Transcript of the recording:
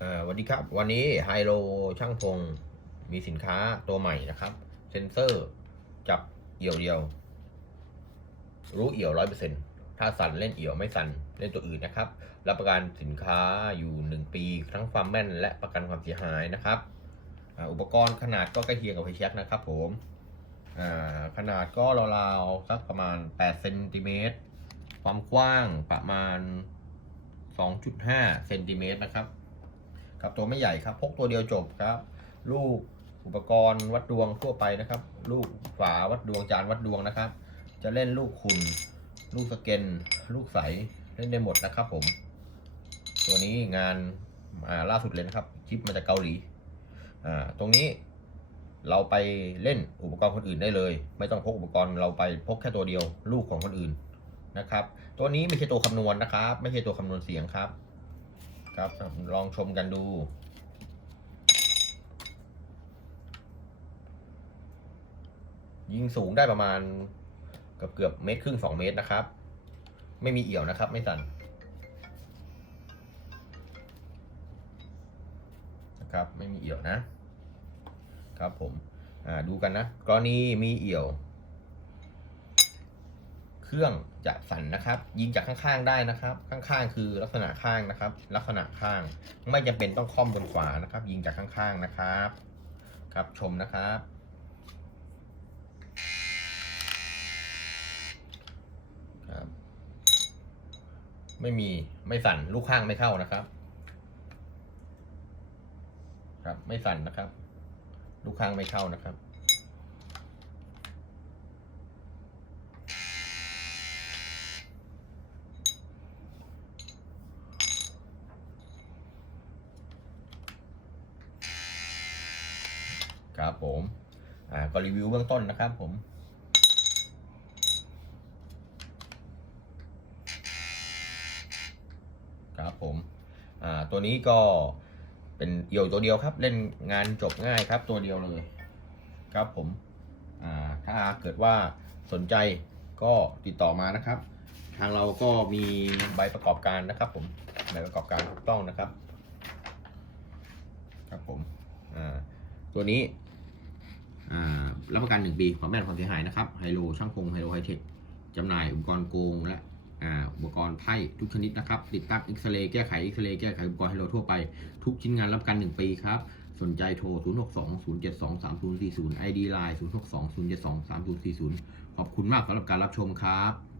สวัสดีครับ วันนี้ไฮโลช่างพงมีสินค้าตัวใหม่นะครับ เซนเซอร์จับเอี่ยวเดียว รู้เอี่ยวร้อยเปอร์เซ็นถ้าสั่นเล่นเอี่ยวไม่สั่นเล่นตัวอื่นนะครับ รับประกันสินค้าอยู่1ปีทั้งความแม่นและประกันความเสียหายนะครับอ,อุปกรณ์ขนาดก็ใกล้เคียงกับไฟแช็กนะครับ ผมขนาดก็ราวๆสักประมาณ8เซนติเมตรความกว้างประมาณ 2.5เซนติเมตรนะครับ ครับตัวไม่ใหญ่ครับพกตัวเดียวจบครับ ลูกอุปกรณ์วัดดวงทั่วไปนะครับ ลูกฝาวัดดวงจานวัดดวงนะครับ จะเล่นลูกคุณลูกสเกนลูกใสเล่นได้หมดนะครับผม ตัวนี้งานอ่าล่าสุดเลยนะครับคลิปมาจากเกาหลีอ่าตรงนี้เราไปเล่นอุปกรณ์คนอื่นได้เลย ไม่ต้องพกอุปกรณ์เราไปพกแค่ตัวเดียว ลูกของคนอื่นนะครับ ตัวนี้ไม่ใช่ตัวคำนวณนะครับ ไม่ใช่ตัวคำนวณเสียงครับ ครับลองชมกันดู ยิงสูงได้ประมาณเกือบเกือบเมตรครึ่งสองเมตรนะครับ ไม่มีเอี่ยวนะครับ ไม่สั่นนะครับ ไม่มีเอี่ยวนะครับผม อ่าดูกันนะ กรณีมีเอี่ยว รื่องจะสั่นนะครับ ยิงจากข้างๆได้นะครับ ข้างๆ คือลักษณะข้างนะครับ ลักษณะข้างไม่จำเป็นต้องค่อมบนขวานะครับ ยิงจากข้างๆนะครับ ครับชมนะครับ ครับ ไม่มีไม่สั่นลูกข้างไม่เข้านะครับ ครับไม่สั่นนะครับ ลูกข้างไม่เข้านะครับ ครับผม อ่าก็รีวิวเบื้องต้นนะครับผมครับผมอ่าตัวนี้ก็เป็นเอี่ยวตัวเดียวครับ เล่นงานจบง่ายครับตัวเดียวเลย ครับผมอ่าถ้าเกิดว่าสนใจก็ติดต่อมานะครับ ทางเราก็มีใบประกอบการนะครับ ผมใบประกอบการถูกต้องนะครับ ครับผมอ่าตัวนี้ รับประกัน 1 ปีความแม่นความเสียหายนะครับไฮโลช่างคงไฮโลไฮเทคจำหน่ายอุปกรณ์โกงและอ่าอุปกรณ์ไพ่ทุกชนิดนะครับ ติดตั้งเอ็กซเรย์แก้ไขเอ็กซเรย์แก้ไขอุปกรณ์ไฮโลทั่วไป ทุกชิ้นงานรับประกัน 1 ปีครับ สนใจโทร 0 6 2 0 7 2 3 0 4 0 ID Line 0 6 2 0 7 2 3 0 4 0 ขอบคุณมากสำหรับการรับชมครับ